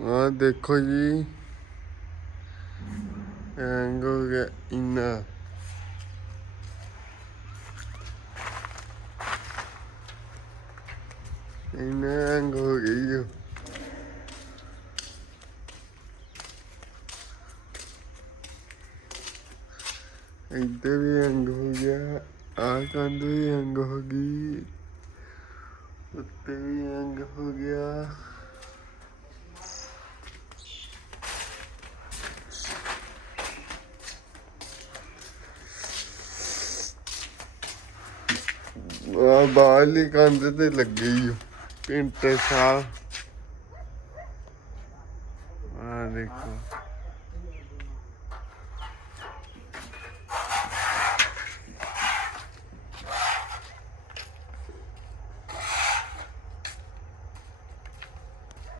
ਆ ਦੇਖੋ ਜੀ। ਐਂਗ ਹੋ ਗਿਆ ਇੰਨਾ। ਇੰਨਾ ਐਂਗ ਹੋ ਗਈ ਜੋ ਇੱਧਰ ਵੀ ਅੰਗ ਹੋ ਗਿਆ ਆ ਕੰਧ ਵੀ ਅੰਗ ਹੋ ਗਈ। ਉੱਤੇ ਵੀ ਅੰਗ ਹੋ ਗਿਆ। ਆ ਬਾਹਰਲੀ ਕੰਧ ਤੇ ਲੱਗੀ ਓ ਪਿੰਟੇ ਆ ਦੇਖੋ।